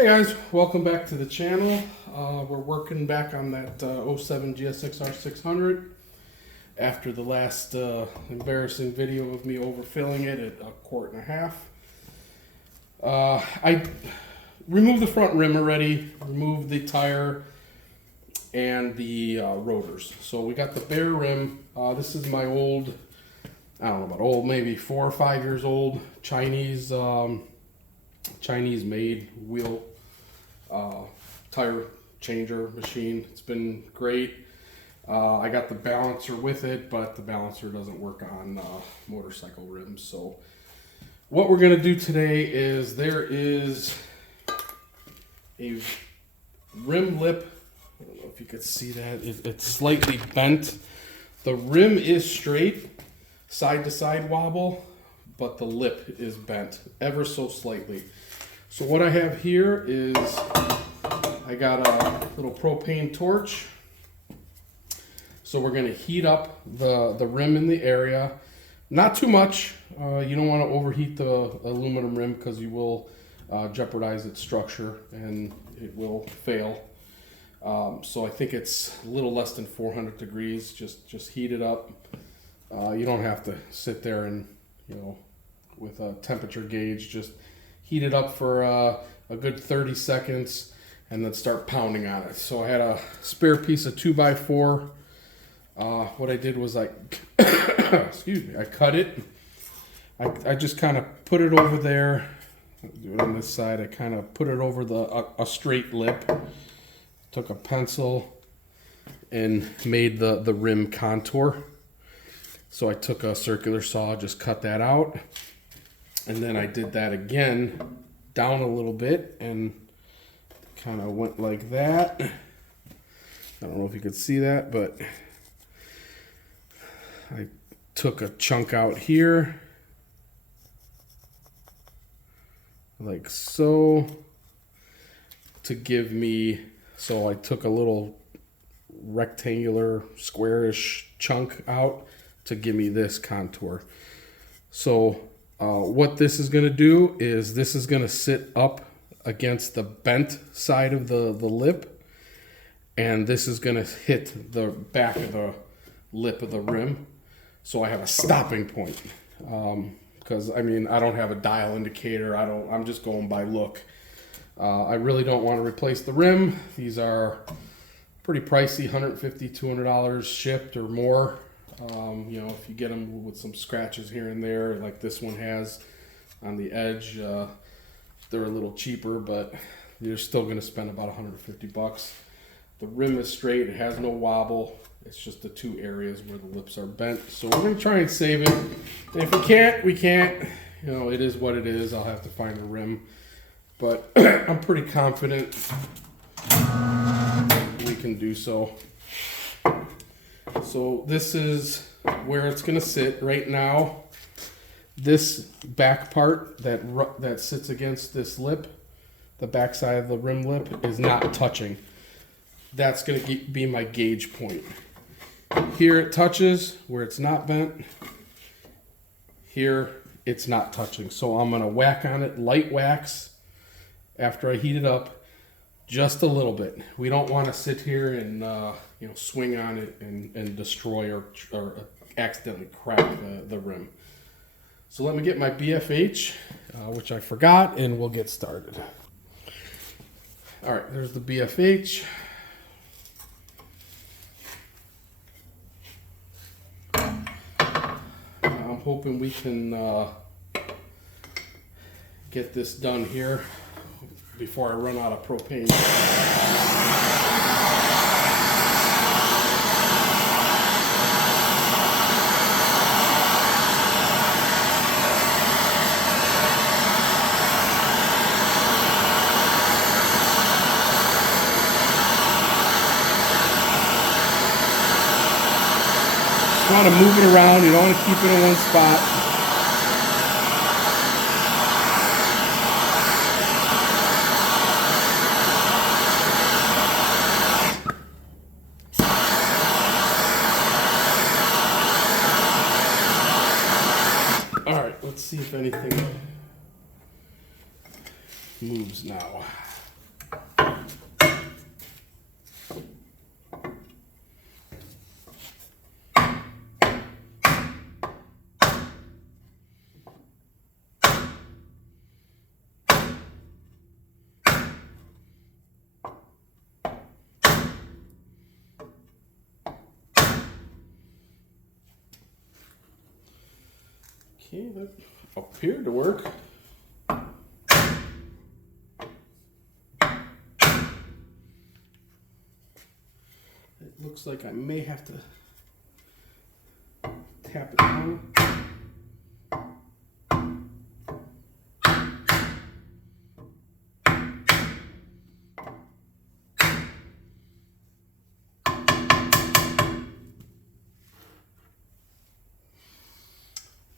Hey guys, welcome back to the channel. We're working back on that 07 gsxr 600 after the last embarrassing video of me overfilling it at 1.5 quarts. I removed the front rim already, removed the tire and the rotors. So we got the bare rim. This is my old, I don't know about old, maybe 4 or 5 years old Chinese made wheel tire changer machine. It's been great. I got the balancer with it, but the balancer doesn't work on motorcycle rims. So what we're going to do today is there is a rim lip. I don't know if you could see that. It's slightly bent. The rim is straight, side to side wobble, but the lip is bent ever so slightly. So what I have here is I got a little propane torch. So we're going to heat up the rim in the area. Not too much. You don't want to overheat the aluminum rim because you will jeopardize its structure and it will fail. So I think it's a little less than 400 degrees. Just heat it up. You don't have to sit there and, with a temperature gauge, just heat it up for a good 30 seconds and then start pounding on it. So I had a spare piece of 2x4. What I did was excuse me, I cut it. I just kind of put it over there. I'll do it on this side. I kind of put it over a straight lip. Took a pencil and made the rim contour. So I took a circular saw, just cut that out. And then I did that again, down a little bit, and kind of went like that. I don't know if you could see that, but I took a chunk out here, like so, to give me, so I took a little rectangular, squarish chunk out to give me this contour. So what this is going to do is this is going to sit up against the bent side of the lip, and this is going to hit the back of the lip of the rim. So I have a stopping point because I don't have a dial indicator. I'm just going by look. I really don't want to replace the rim. These are pretty pricey, $150, $200 shipped or more. If you get them with some scratches here and there, like this one has on the edge, they're a little cheaper, but you're still going to spend about $150. The rim is straight. It has no wobble. It's just the two areas where the lips are bent. So we're going to try and save it. And if we can't, we can't. It is what it is. I'll have to find a rim. But I'm pretty confident we can do so. So this is where it's going to sit right now. This back part that sits against this lip, the back side of the rim lip, is not touching. That's going to be my gauge point. Here it touches where it's not bent. Here it's not touching. So I'm going to whack on it, light wax, after I heat it up, just a little bit. We don't want to sit here and swing on it and destroy or accidentally crack the rim. So let me get my BFH, which I forgot, and we'll get started. All right, there's the BFH. I'm hoping we can get this done here before I run out of propane. You want to move it around. You don't want to keep it in one spot. All right, let's see if anything moves now. Okay, that appeared to work. It looks like I may have to tap it down.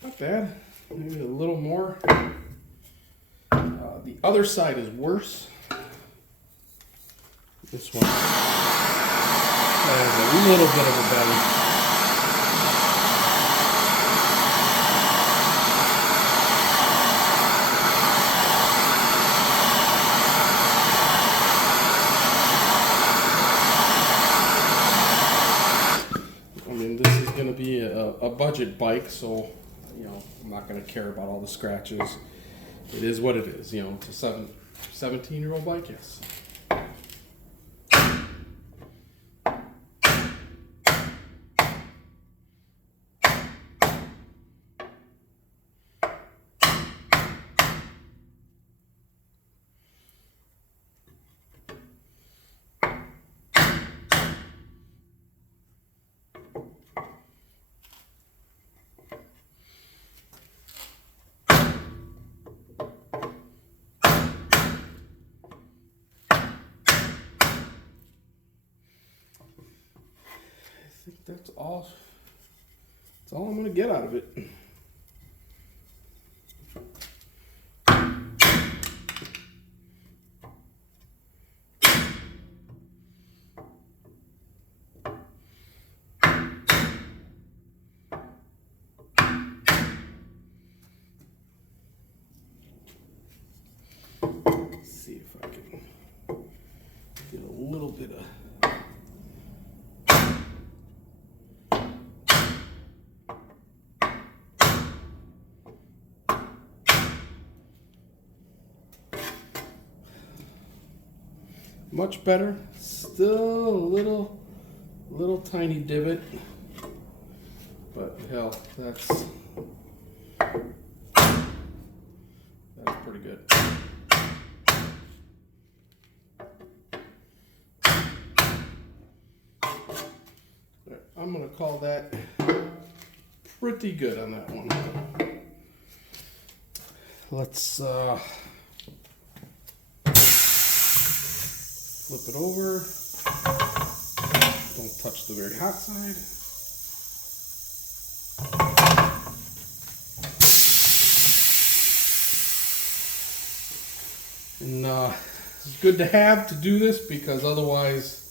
Not bad. Maybe a little more. The other side is worse. This one has a little bit of a belly. I mean, this is going to be a budget bike, so you know, I'm not going to care about all the scratches. It is what it is. You know, it's a 17-year-old bike, yes. I think that's all I'm going to get out of it. Let's see if I can get a little bit of much better. Still a little tiny divot, but hell, that's pretty good. I'm gonna call that pretty good on that one. Let's flip it over. Don't touch the very hot side. And it's good to have to do this, because otherwise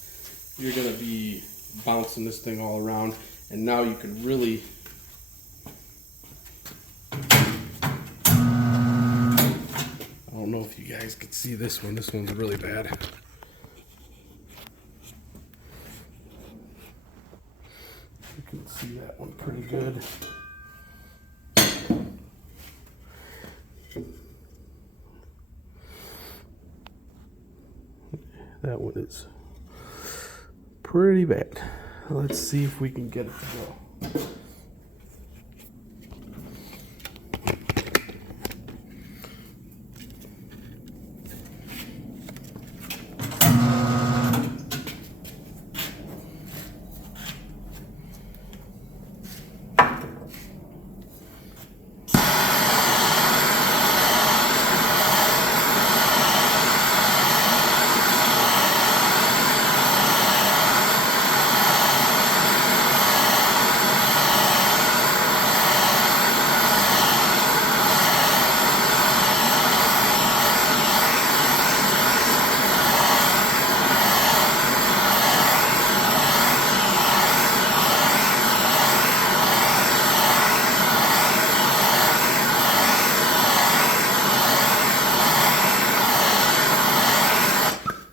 you're going to be bouncing this thing all around. And now you can really I don't know if you guys can see this one. This one's really bad. You can see that one pretty good. That one is pretty bad. Let's see if we can get it to go.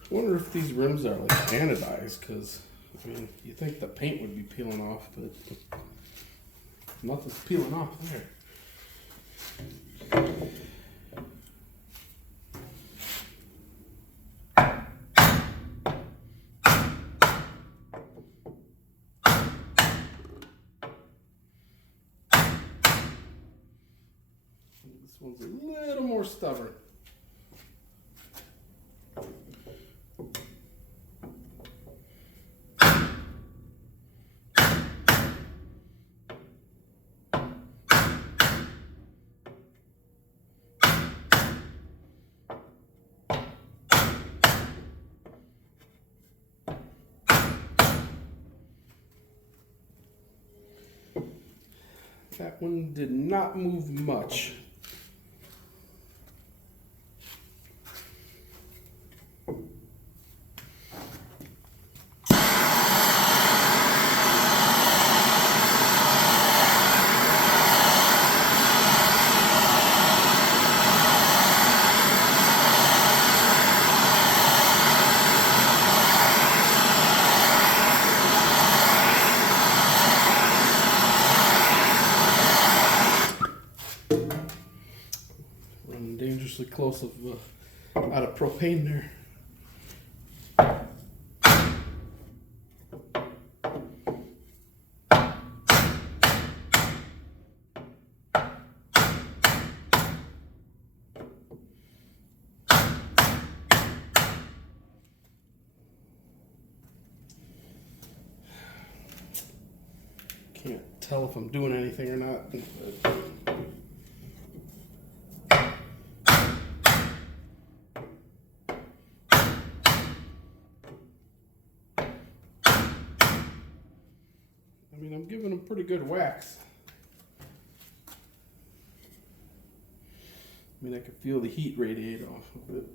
I wonder if these rims are like anodized, because I mean, you think the paint would be peeling off, but nothing's peeling off there. stubborn. That one did not move much. Running dangerously close out of propane there. Can't tell if I'm doing anything or not. I mean, I'm giving them pretty good wax. I mean, I can feel the heat radiate off of it.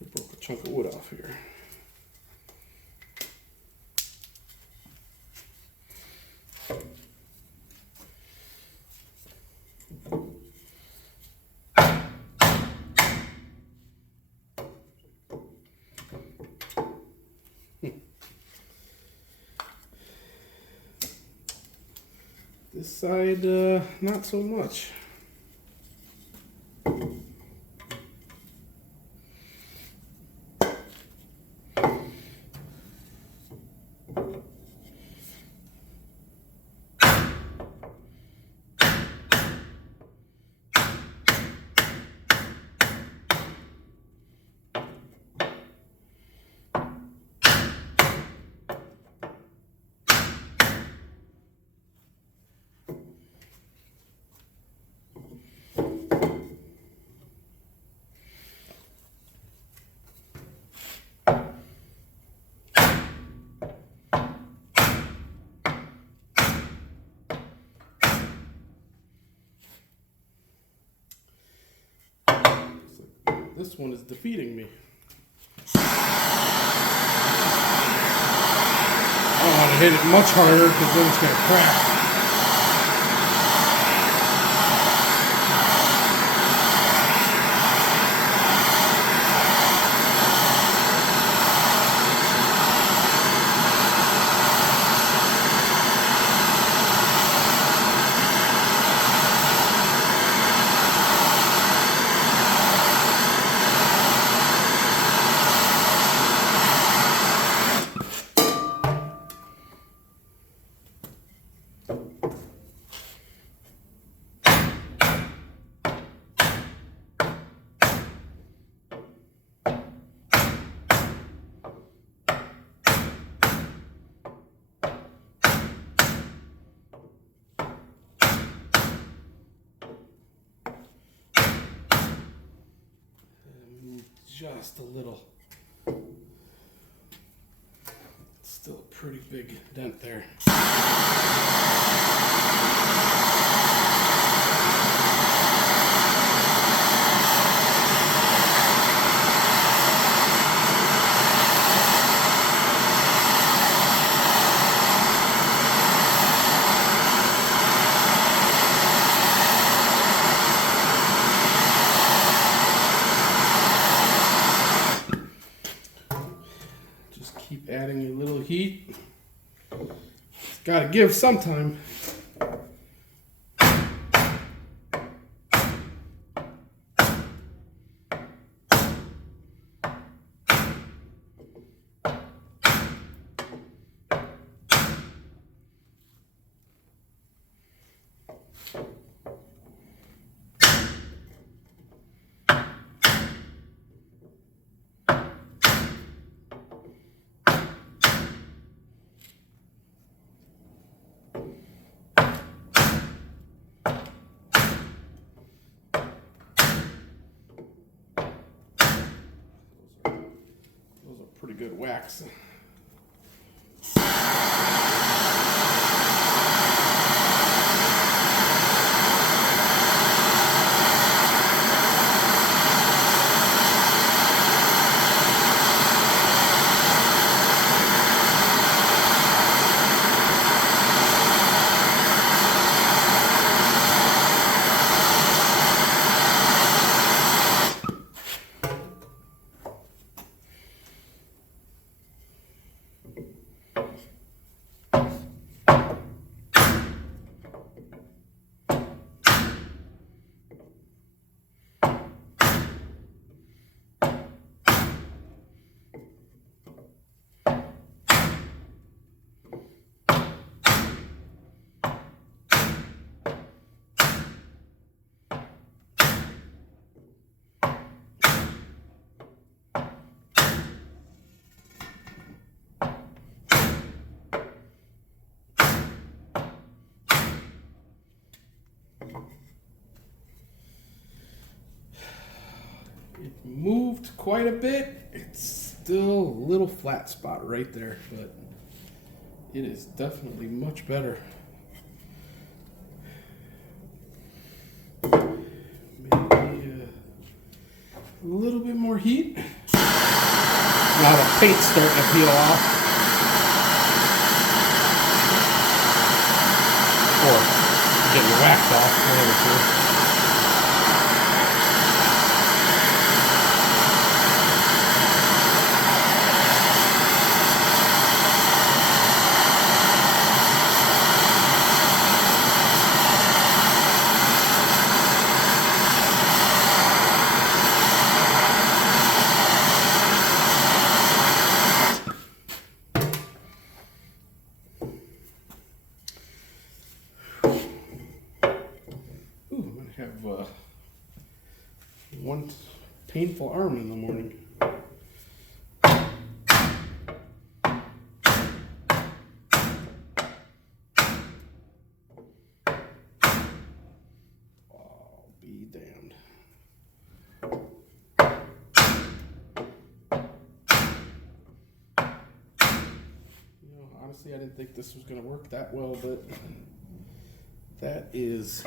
I broke a chunk of wood off here. This side, not so much. This one is defeating me. I don't want to hit it much harder because then it's going to crack. Just a little. Still a pretty big dent there. Keep adding your little Gotta give sometime. Those are pretty good whacks. It moved quite a bit. It's still a little flat spot right there, but it is definitely much better. Maybe a little bit more heat. Now the paint's starting to peel off. Or getting whacked off, one of the two. Have one painful arm in the morning. I'll be damned. You know, honestly, I didn't think this was going to work that well, but that is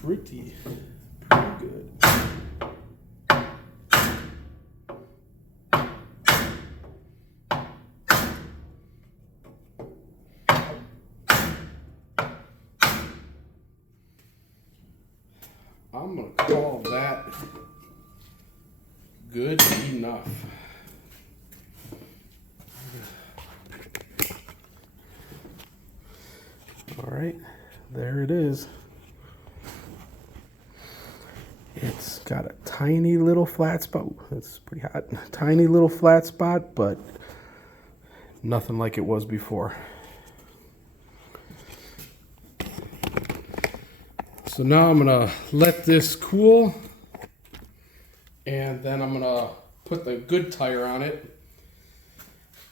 pretty good. I'm gonna call that good enough. All right, there it is. It's got a tiny little flat spot. It's pretty hot. Tiny little flat spot, but nothing like it was before. So now I'm gonna let this cool, and then I'm gonna put the good tire on it,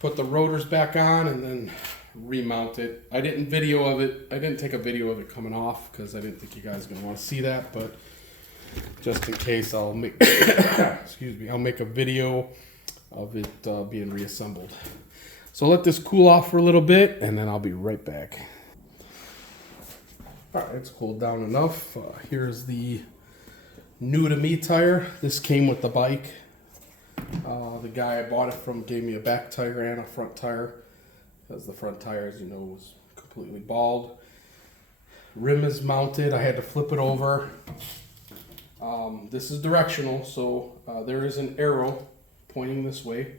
put the rotors back on, and then remount it. I didn't video of it. I didn't take a video of it coming off because I didn't think you guys were gonna want to see that, but just in case, I'll make excuse me, I'll make a video of it being reassembled. So let this cool off for a little bit, and then I'll be right back. All right, it's cooled down enough. Here's the new to me tire. This came with the bike. The guy I bought it from gave me a back tire and a front tire, because the front tire, as you know, was completely bald. Rim is mounted. I had to flip it over. This is directional, so there is an arrow pointing this way.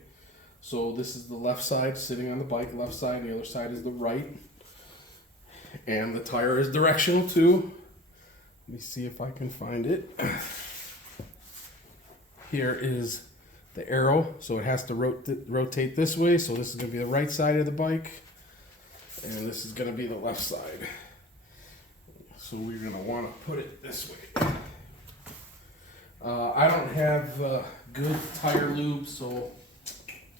So this is the left side sitting on the bike, left side, and the other side is the right. And the tire is directional too. Let me see if I can find it. Here is the arrow, so it has to rotate this way. So this is going to be the right side of the bike, and this is going to be the left side. So we're going to want to put it this way. I don't have good tire lube, so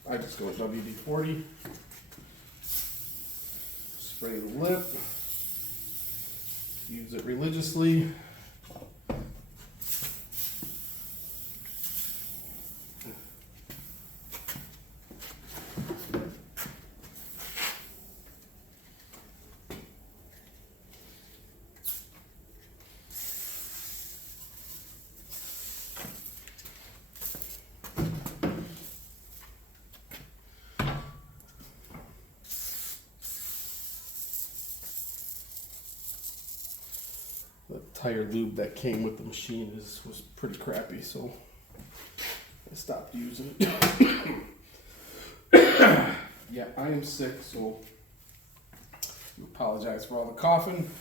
I just go with WD-40. Spray the lip. Use it religiously. The tire lube that came with the machine was pretty crappy, so I stopped using it. Yeah, I am sick, so I apologize for all the coughing.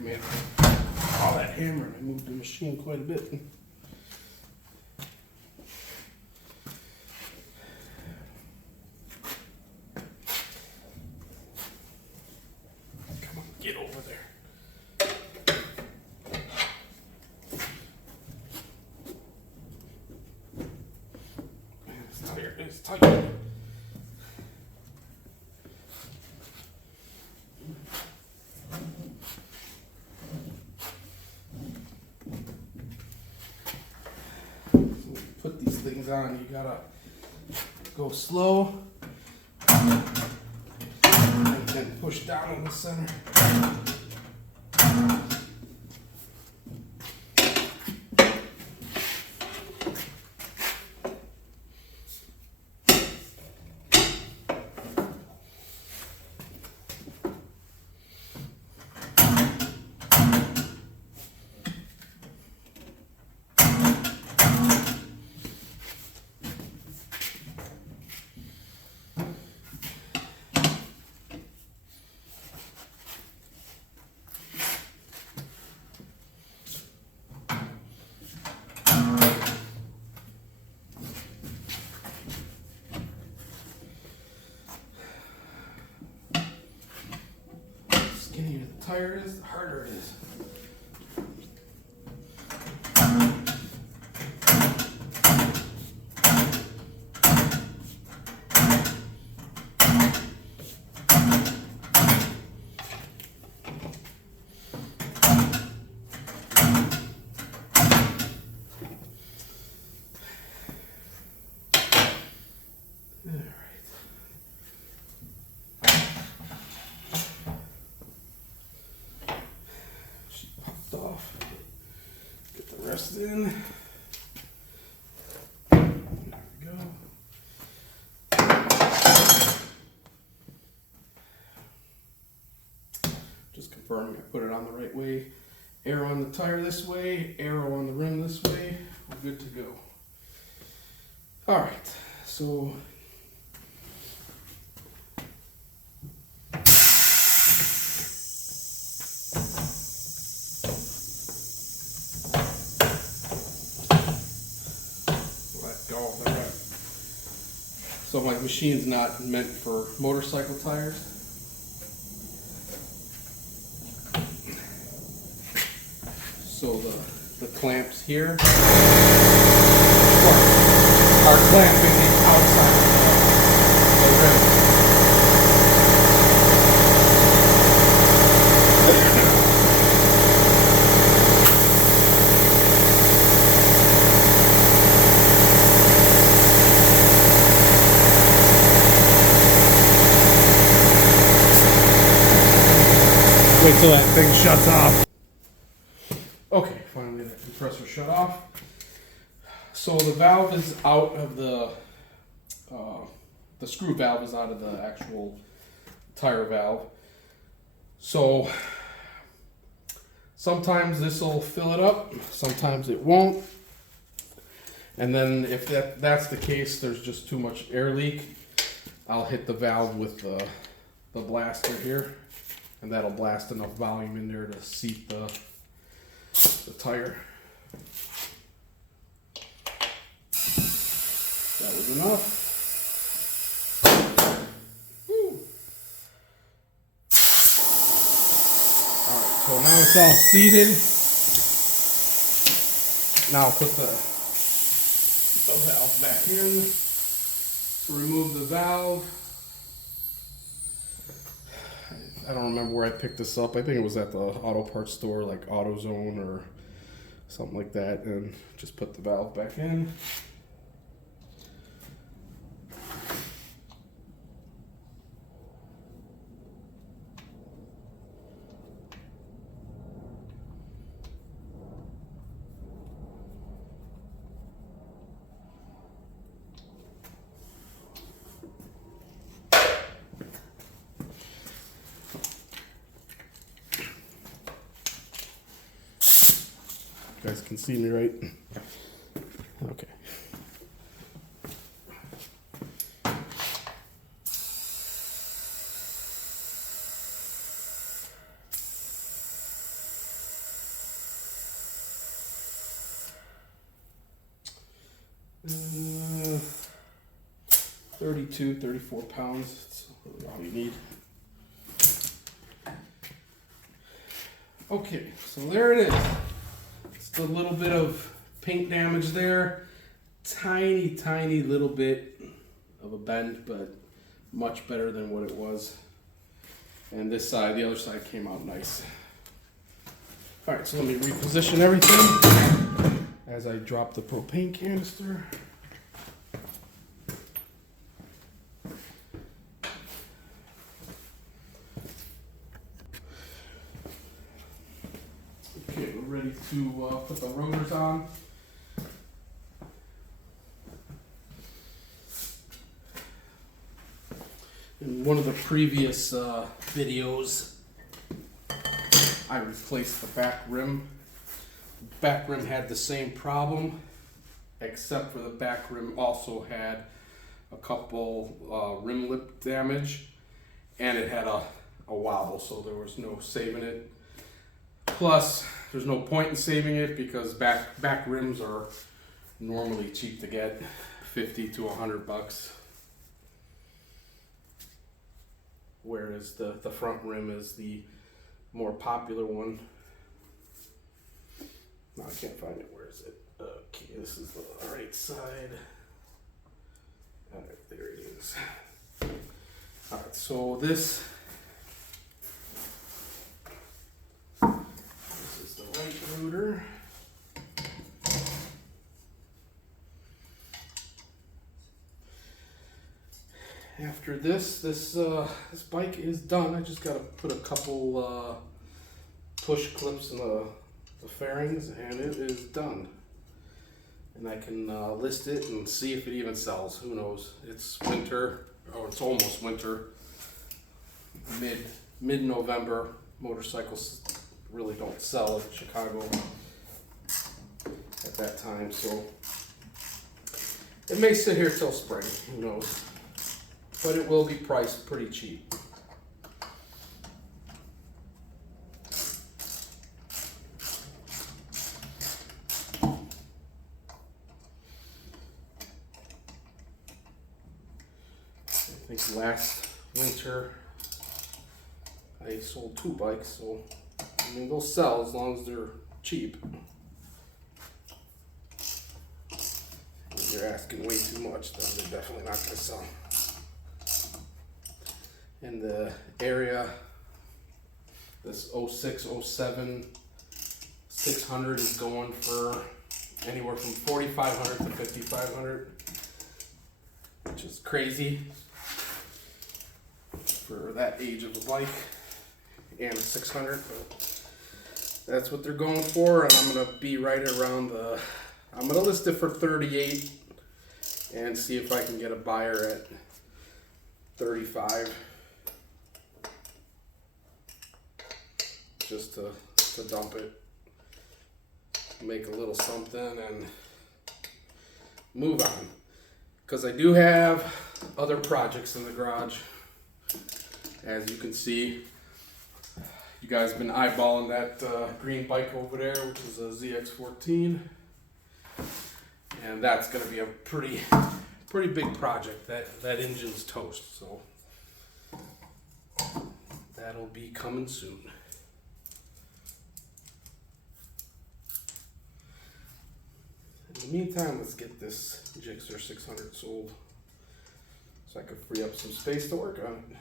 Man, all that hammering, I moved the machine quite a bit. Come on, get over there. Man, it's tight. It's tight. Put these things on, you gotta go slow and then push down in the center. Skinnier the tire is, the harder it is. Off. Get the rest in. There we go. Just confirming I put it on the right way. Arrow on the tire this way, arrow on the rim this way. We're good to go. Alright, so so my machine's not meant for motorcycle tires. So the clamps here are clamping the outside of the rim. Wait till that thing shuts off. Okay, finally that compressor shut off. So the valve is out of the screw valve is out of the actual tire valve. So sometimes this will fill it up, sometimes it won't. And then if that's the case, there's just too much air leak, I'll hit the valve with the blaster here, and that'll blast enough volume in there to seat the tire. That was enough. Alright, so now it's all seated. Now I'll put the valve back in. So remove the valve. I don't remember where I picked this up. I think it was at the auto parts store, like AutoZone or something like that, and just put the valve back in. You guys can see me, right? Okay. Uh, 32, 34 pounds. That's all you need. Okay, so there it is. Just a little bit of paint damage there. Tiny little bit of a bend, but much better than what it was. And this side, the other side came out nice. All right, so let me reposition everything as I drop the propane canister. Okay, we're ready to put the rotors on. In one of the previous videos, I replaced the back rim. The back rim had the same problem, except for the back rim also had a couple rim lip damage, and it had a wobble, so there was no saving it. Plus, there's no point in saving it because back rims are normally cheap to get, 50 to 100 bucks. Whereas the front rim is the more popular one. No, I can't find it. Where is it? Okay, this is the right side. Alright, there it is. Alright, so this is the right rotor. After this bike is done, I just got to put a couple push clips in the fairings, and it is done. And I can list it and see if it even sells. Who knows? It's winter, or it's almost winter. Mid-November. Motorcycles really don't sell in Chicago at that time, so it may sit here till spring. Who knows? But it will be priced pretty cheap. I think last winter I sold 2 bikes, so I mean they'll sell as long as they're cheap. If you're asking way too much, then they're definitely not going to sell. In the area, this 06, 07 600 is going for anywhere from $4,500 to $5,500, which is crazy for that age of a bike. and a 600. But that's what they're going for, and I'm gonna be right around the. I'm gonna list it for 38, and see if I can get a buyer at 35, just to dump it, make a little something, and move on. Because I do have other projects in the garage, as you can see. You guys have been eyeballing that green bike over there, which is a ZX14, and that's going to be a pretty big project. That engine's toast, so that'll be coming soon. In the meantime, let's get this gsxr 600 sold so I can free up some space to work on it.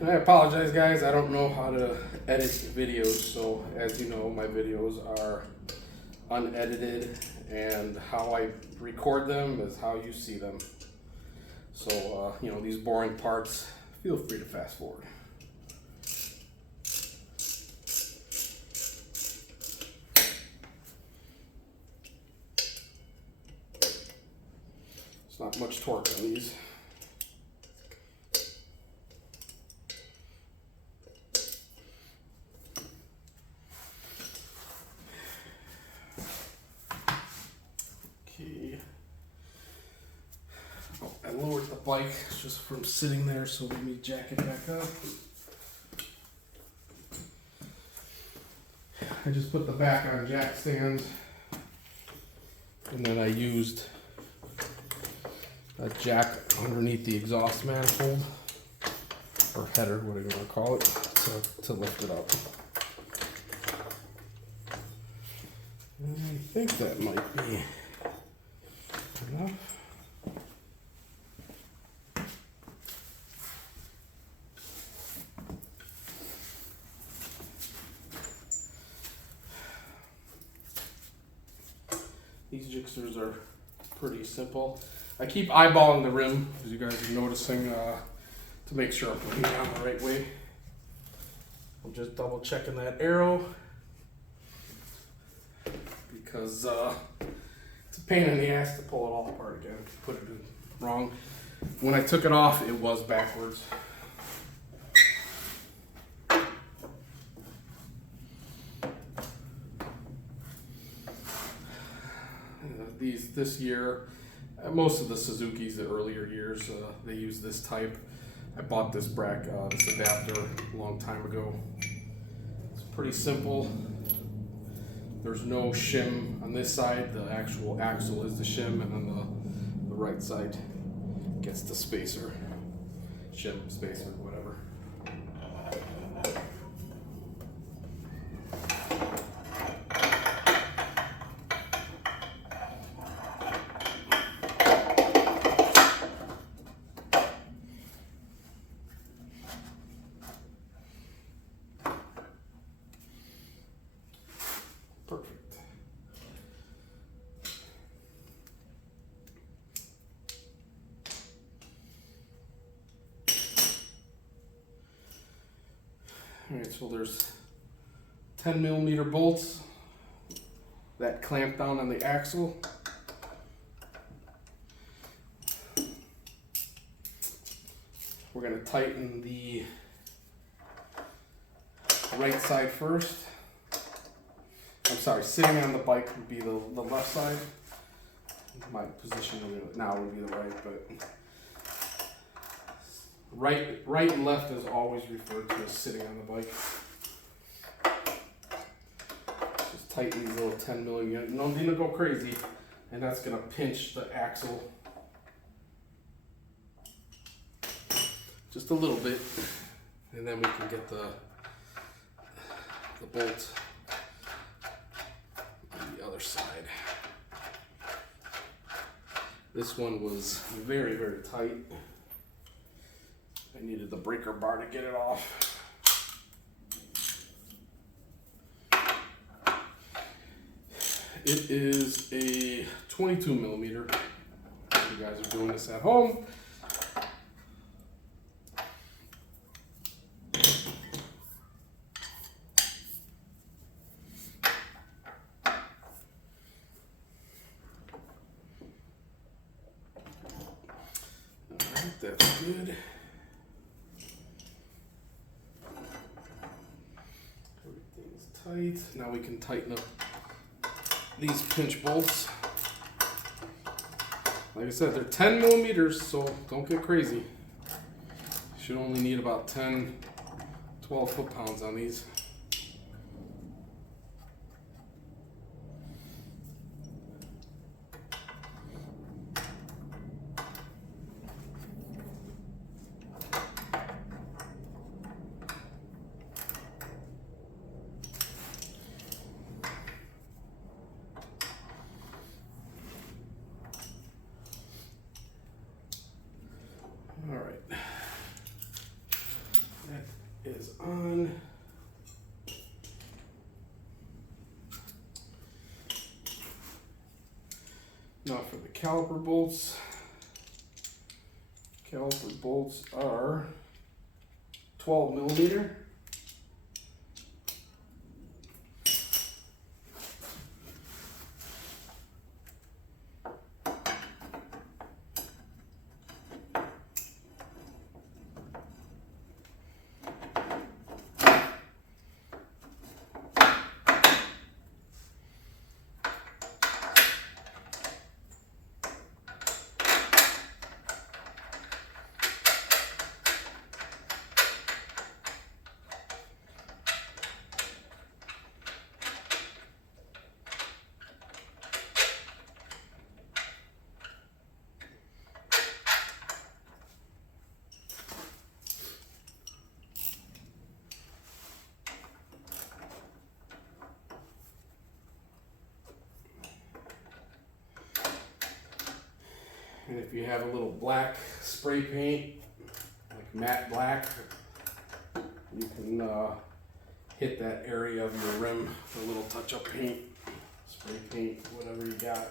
And I apologize, guys, I don't know how to edit videos, so as you know, my videos are unedited, and how I record them is how you see them. So, you know, these boring parts, feel free to fast forward. It's not much torque on these. I lowered the bike just from sitting there, so let me jack it back up. I just put the back on jack stands, and then I used a jack underneath the exhaust manifold, or header, whatever you want to call it, to lift it up. And I think that might be enough. These gsxrs are pretty simple. I keep eyeballing the rim, as you guys are noticing, to make sure I'm putting it on the right way. I'm just double checking that arrow, because it's a pain in the ass to pull it all apart again, put it in wrong. When I took it off, it was backwards. This year, most of the Suzukis, the earlier years, they use this type. I bought this this adapter a long time ago. It's pretty simple. There's no shim on this side. The actual axle is the shim, and then the right side gets the spacer, shim, spacer, whatever. Perfect. All right, so there's 10mm bolts that clamp down on the axle. We're going to tighten the right side first. I'm sorry, sitting on the bike would be the left side. My position now would be the right, but right and left is always referred to as sitting on the bike. Just tighten these little 10mm. No need to go crazy, and that's gonna pinch the axle just a little bit, and then we can get the bolt side. This one was very, very tight. I needed the breaker bar to get it off. It is a 22 millimeter. If you guys are doing this at home. Alright, that's good. Everything's tight. Now we can tighten up these pinch bolts. Like I said, they're 10 millimeters, so don't get crazy. Should only need about 10, 12 foot-pounds on these. All right, that is on. Now for the caliper bolts. Caliper bolts are 12 millimeter. And if you have a little black spray paint, like matte black, you can hit that area of your rim with a little touch-up paint, spray paint, whatever you got.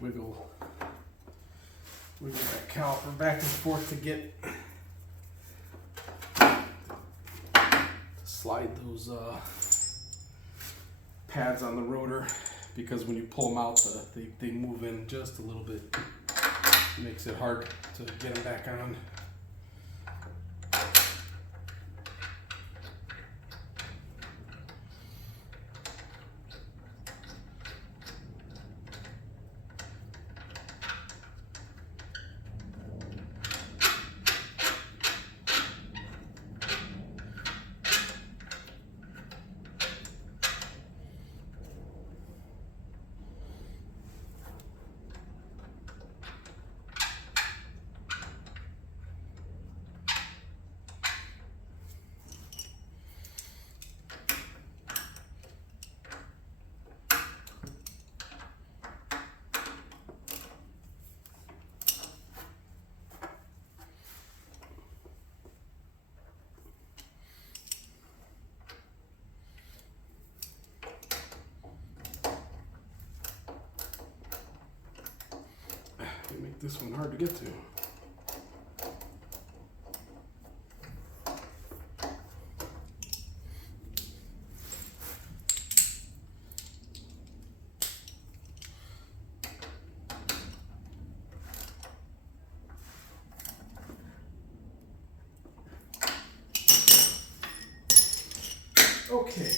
Wiggle that caliper back and forth to get slide those pads on the rotor, because when you pull them out, they move in just a little bit. It makes it hard to get them back on. Make this one hard to get to. Okay.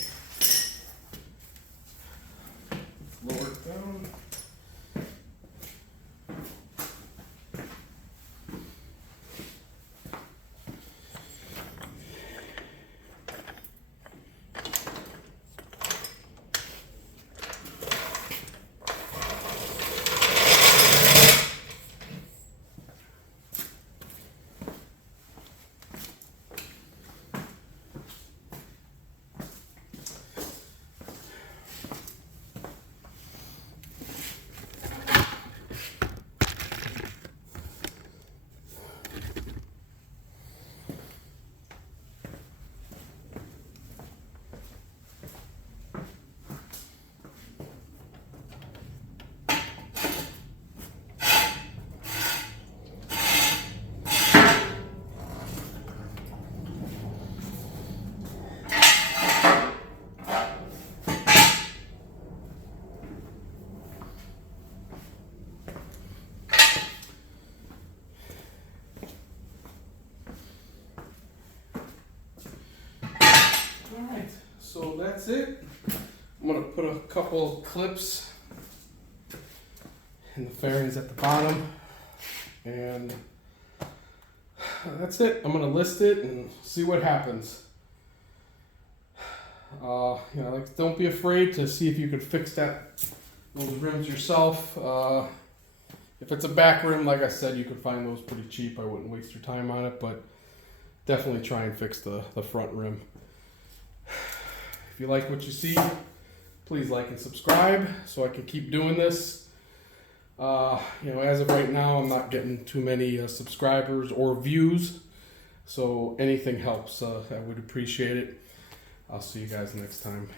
down. Alright, so that's it. I'm going to put a couple clips in the fairings at the bottom, and that's it. I'm going to list it and see what happens. Like, don't be afraid to see if you can fix those rims yourself. If it's a back rim, like I said, you can find those pretty cheap. I wouldn't waste your time on it, but definitely try and fix the front rim. If you like what you see, please like and subscribe so I can keep doing this. As of right now, I'm not getting too many subscribers or views, so anything helps. I would appreciate it. I'll see you guys next time.